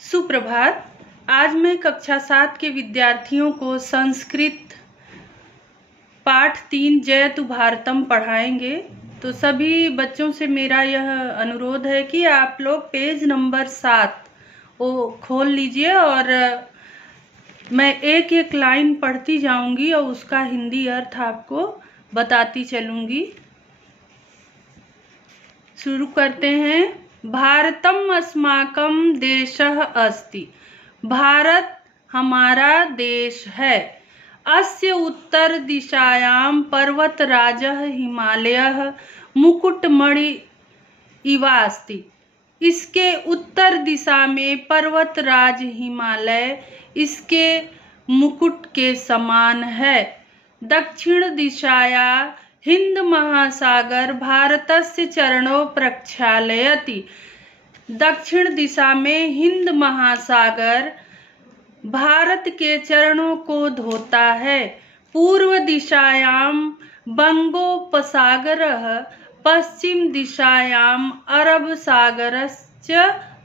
सुप्रभात। आज मैं कक्षा 7 के विद्यार्थियों को संस्कृत पाठ 3 जयतु भारतम पढ़ाएंगे। तो सभी बच्चों से मेरा यह अनुरोध है कि आप लोग पेज नंबर 7 वो खोल लीजिए और मैं एक एक लाइन पढ़ती जाऊंगी और उसका हिंदी अर्थ आपको बताती चलूंगी। शुरू करते हैं। भारतम अस्माकं देशः अस्ति। भारत हमारा देश है। अस्य उत्तर दिशायां पर्वतराजः हिमालयः मुकुटमणि इवास्ति। इसके उत्तर दिशा में पर्वतराज हिमालय इसके मुकुट के समान है। दक्षिण दिशाया हिंद महासागर भारतस्य चरणों प्रक्षालयति। दक्षिण दिशा में हिंद महासागर भारत के चरणों को धोता है। पूर्व दिशायां बंगोपसागरः पश्चिम दिशायां अरब सागरश्च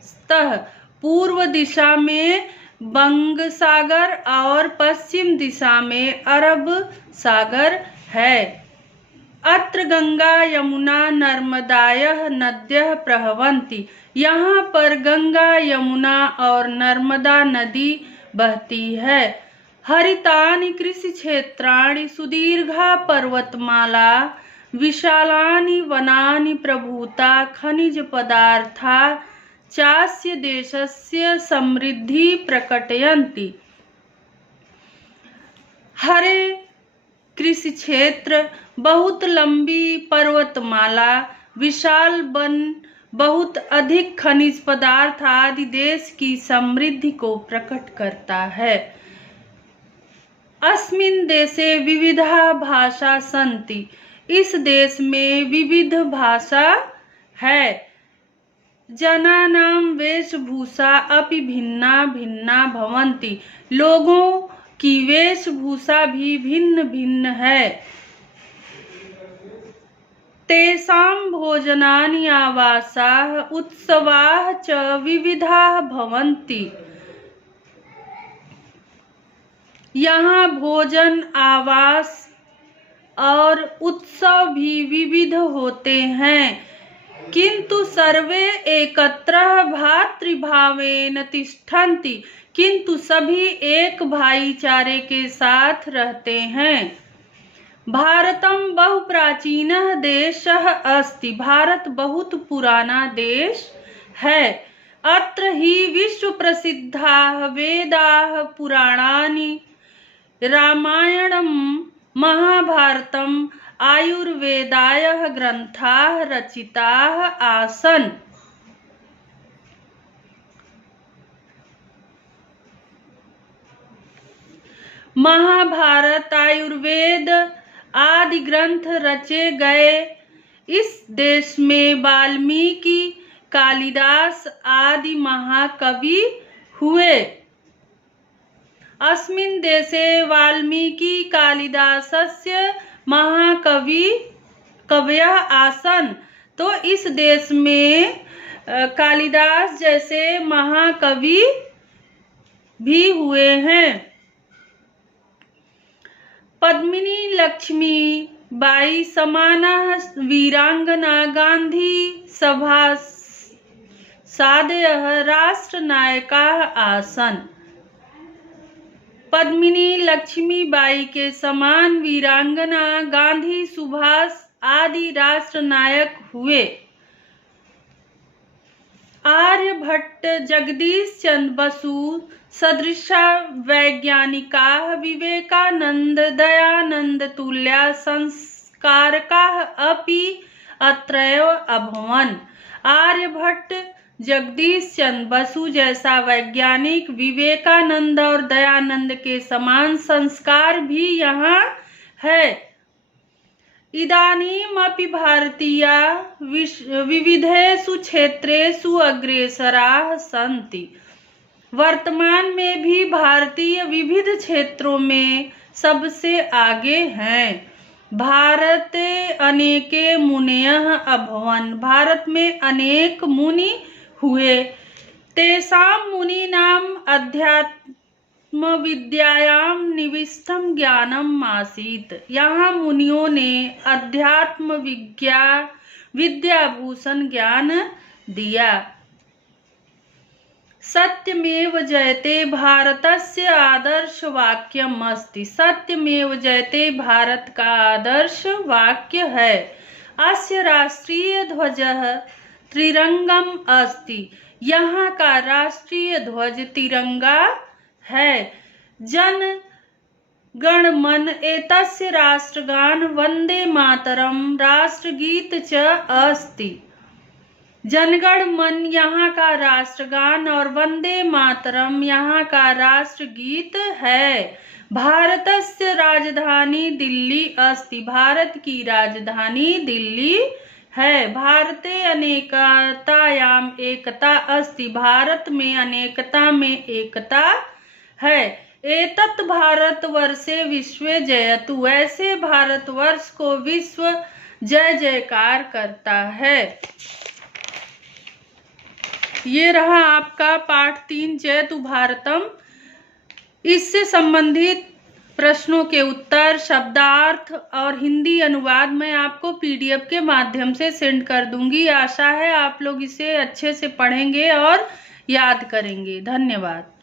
स्तः। पूर्व दिशा में बंग सागर और पश्चिम दिशा में अरब सागर है। अत्र गंगा यमुना नर्मदायः नद्यः प्रवहन्ति। यहाँ पर गंगा यमुना और नर्मदा नदी बहती है। हरितानि कृषि क्षेत्राणि सुदीर्घा पर्वतमाला विशालानि वनानि प्रभूता खनिज पदार्था चास्य देशस्य समृद्धि प्रकटयन्ति। हरे कृषि क्षेत्र, बहुत लंबी पर्वतमाला, विशाल वन, बहुत अधिक खनिज पदार्थ आदि देश की समृद्धि को प्रकट करता है। अस्मिन् देशे विविधा भाषा सन्ति। इस देश में विविध भाषा है। जनानां वेशभूषा अपि भिन्ना भिन्ना भवन्ति। लोगों की वेशभूषा भी भिन्न भिन्न है। तेषां भोजनानि आवासाः उत्सवाः च विविधाः भवन्ति। यहाँ भोजन, आवास और उत्सव भी विविध होते हैं, किंतु सर्वे एकत्र भातृभावेन तिष्ठन्ति। किंतु सभी एक भाईचारे के साथ रहते हैं। भारतम बहुप्राचीनः देशः अस्ति। भारत बहुत पुराना देश है। अत्र हि विश्व प्रसिद्धाः वेदाः पुराणानि रामायणं महाभारतम् आयुर्वेदायः ग्रन्थाः रचिताः आसन्। महाभारत, आयुर्वेद आदि ग्रंथ रचे गए। इस देश में वाल्मीकि, कालिदास आदि महाकवि हुए। अस्मिन् देशे वाल्मीकि कालिदासस्य कवयः आसन्। तो इस देश में कालिदास जैसे महाकवि भी हुए हैं। पद्मिनी लक्ष्मी बाई समानाः वीरांगना गांधी सभासादयः राष्ट्रनायकाः आसन्। पद्मिनी लक्ष्मीबाई के समान वीरांगना गांधी, सुभाष आदि राष्ट्रनायक हुए। आर्यभट्ट, जगदीश चंद्र बसु सदृशा वैज्ञानिकाः, विवेकानंद, दयानंद तुल्या संस्कारकाः अपि अत्रैव अभवन्। आर्यभट्ट, जगदीश चंद्र बसु जैसा वैज्ञानिक, विवेकानंद और दयानंद के समान संस्कार भी यहाँ है। इदानीमपि भारतीया विविधेषु क्षेत्रेषु अग्रेसराः सन्ति। वर्तमान में भी भारतीय विविध क्षेत्रों में सबसे आगे हैं। भारते अनेके मुनयः अभवन्। भारत में अनेक मुनि हुए। तेषां मुनीनाम् अध्यात्म विद्यायां निविष्टम ज्ञानम आसीत्। यहाँ मुनियों ने अध्यात्म विद्याभूषण ज्ञान दिया। सत्यमेव जयते भारतस्य आदर्श वाक्यम अस्ति। सत्यमेव जयते भारत का आदर्श वाक्य है। अस्य राष्ट्रीय ध्वजः त्रिरंगम अस्ति। यहाँ का राष्ट्रीय ध्वज तिरंगा है। जन गण मन एतस्य राष्ट्रगान वंदे मातरम राष्ट्रगीत च अस्ति। जनगण मन यहाँ का राष्ट्रगान और वंदे मातरम यहाँ का राष्ट्रगीत है। भारतस्य राजधानी दिल्ली अस्ति। भारत की राजधानी दिल्ली है। भारते अनेकतायाम एकता अस्ति। भारत में अनेकता में एकता है। एतत् भारतवर्षे विश्वे जयतु। ऐसे भारतवर्ष को विश्व जय जयकार करता है। ये रहा आपका पाठ 3 जयतु भारतम। इससे संबंधित प्रश्नों के उत्तर, शब्दार्थ और हिंदी अनुवाद मैं आपको पीडीएफ के माध्यम से सेंड कर दूंगी। आशा है आप लोग इसे अच्छे से पढ़ेंगे और याद करेंगे। धन्यवाद।